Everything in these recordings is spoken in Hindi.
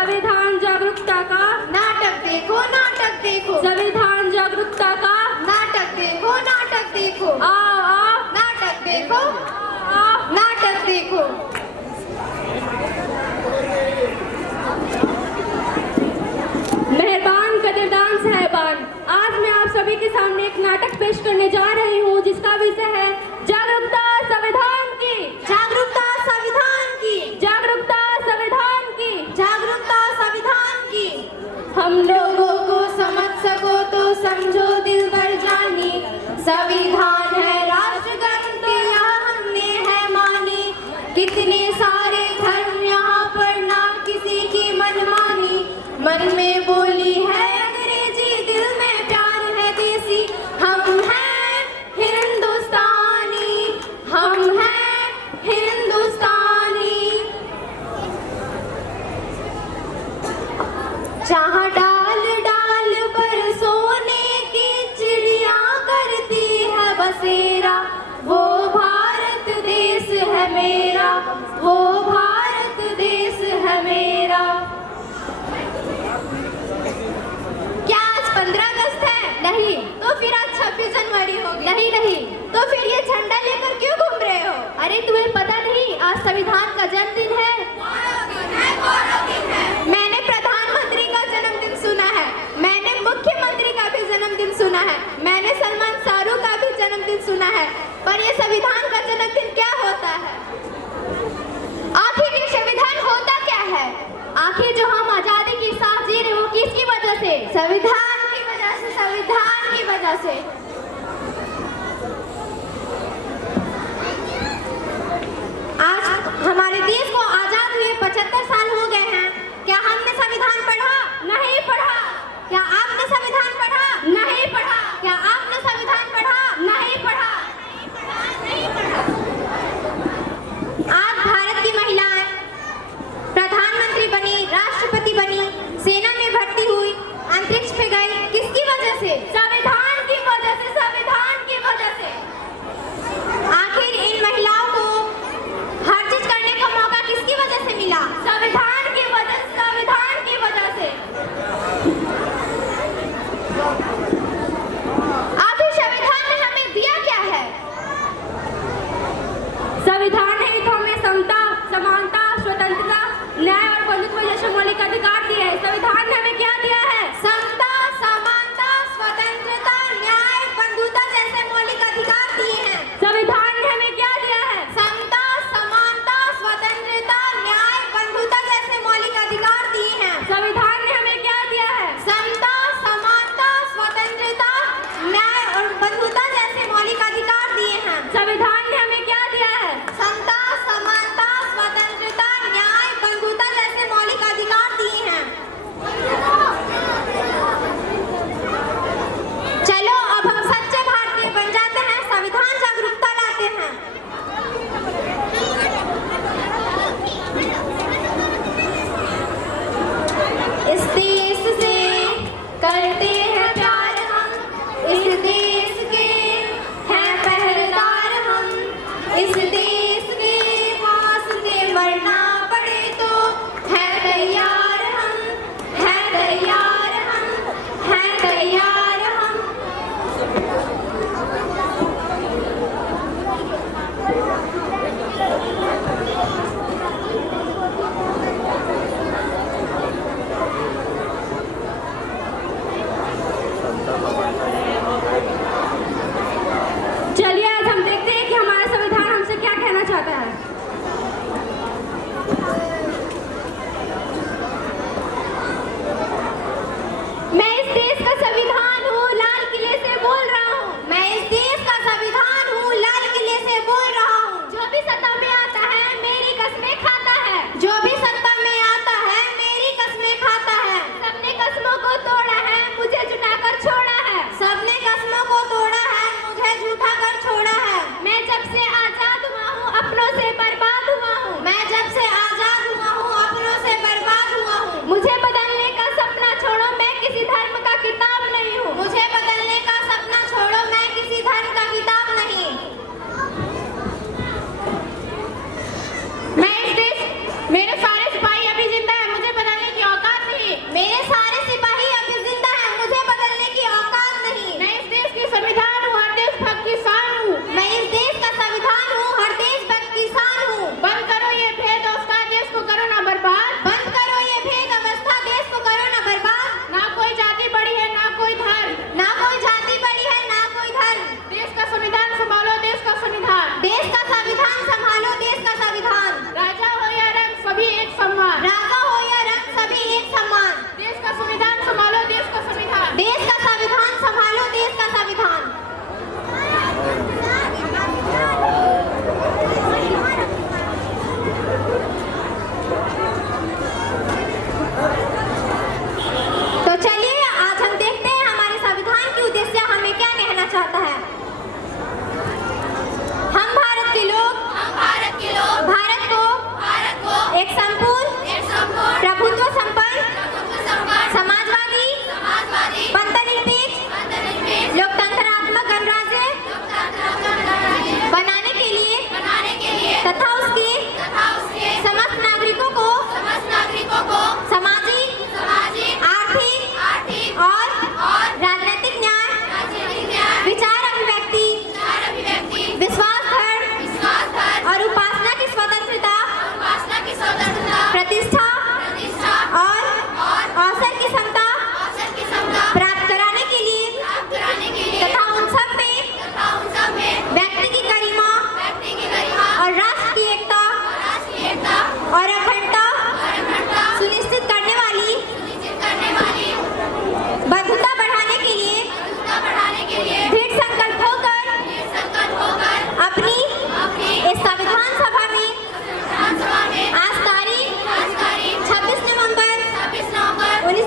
संविधान जागरूकता का नाटक देखो, नाटक देखो, संविधान जागरूकता का नाटक देखो, नाटक देखो, आओ आओ नाटक देखो, आओ। नाटक देखो। मेहरबान कदरदान साहिबान, आज मैं आप सभी के सामने एक नाटक पेश करने जा रही हूँ जिसका विषय है जागरूकता संविधान की, जागरूकता संविधान की, जागरूकता संविधान की, जागरूकता संविधान की। हम लोगों को समझ सको तो समझो दिल भर जानी, संविधान है राष्ट्र ग्रंथ यहाँ हमने है मानी। कितने सारे धर्म यहाँ पर ना किसी की मनमानी, मन में बोली है अंग्रेजी दिल में प्यार है देसी। हम हैं हिंदुस्तानी, हम हैं हिंदुस्तानी। जहाँ डाल डाल पर सोने की चिड़िया करती है बसेरा, वो भारत देश है मेरा, वो भारत देश है मेरा। क्या आज 15 अगस्त है? नहीं। तो फिर आज 26 जनवरी होगी? नहीं नहीं। तो फिर ये झंडा लेकर क्यों घूम रहे हो? अरे तुम्हें पता नहीं आज संविधान का जन्मदिन है? मैंने प्रधानमंत्री का जन्मदिन सुना है, मैंने मुख्यमंत्री का भी जन्मदिन सुना है, मैंने सलमान शाहरुख का भी जन्मदिन सुना है, पर ये संविधान का जन्मदिन क्या होता है? आखिर ये संविधान होता क्या है? आखिर जो हम आजादी की सांस जी रहे हो किसकी वजह से? संविधान की वजह से, संविधान की वजह से। आज हमारे देश को आजाद हुए 75 साल हो गए हैं। क्या हमने संविधान पढ़ा? नहीं पढ़ा। क्या आपने संविधान पढ़ा? नहीं पढ़ा। क्या आपने संविधान पढ़ा? नहीं पढ़ा। नहीं पढ़ा। आज भारत की महिलाएं प्रधानमंत्री बनी, राष्ट्रपति बनी, सेना में भर्ती हुई, अंतरिक्ष पे गई, किसकी वजह से? संविधान की वजह से, संविधान की वजह से। आखिर इन महिलाओं को हर चीज करने का मौका किसकी वजह से मिला? संविधान की वजह से, संविधान की वजह से। आखिर संविधान ने हमें दिया क्या है? संविधान ने ही तो हमें समता, समानता, स्वतंत्रता, न्याय और बंधुत्व जैसे मौलिक अधिकार दिए हैं। संविधान ने हमें क्या दिया है? समता, समानता, स्वतंत्रता, न्याय, बंधुता जैसे मौलिक अधिकार दिए हैं। संविधान ने हमें क्या दिया है? समता, समानता, स्वतंत्रता, न्याय, बंधुता जैसे मौलिक अधिकार दिए हैं। संविधान ने हमें क्या दिया है? समता, समानता, स्वतंत्रता, न्याय और बंधुता जैसे मौलिक अधिकार दिए हैं। संविधान ने हमें क्या दिया है? समता, समानता, स्वतंत्रता, न्याय, बंधुता जैसे मौलिक अधिकार दिए हैं। चलो अब हम सच्चे भारतीय बन जाते हैं, संविधान जागरूकता लाते हैं। इस देश से करते हैं प्यार हम, इस देश के हैं पहरेदार हम, इस देश के वास्ते मरना पड़े तो है तैयार हम, है तैयार हम, है तैयार हम। चलिए आज हम देखते हैं कि हमारा संविधान हमसे क्या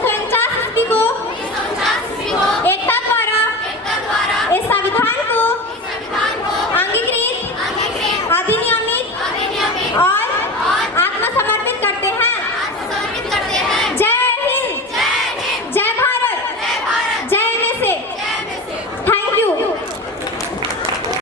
संचार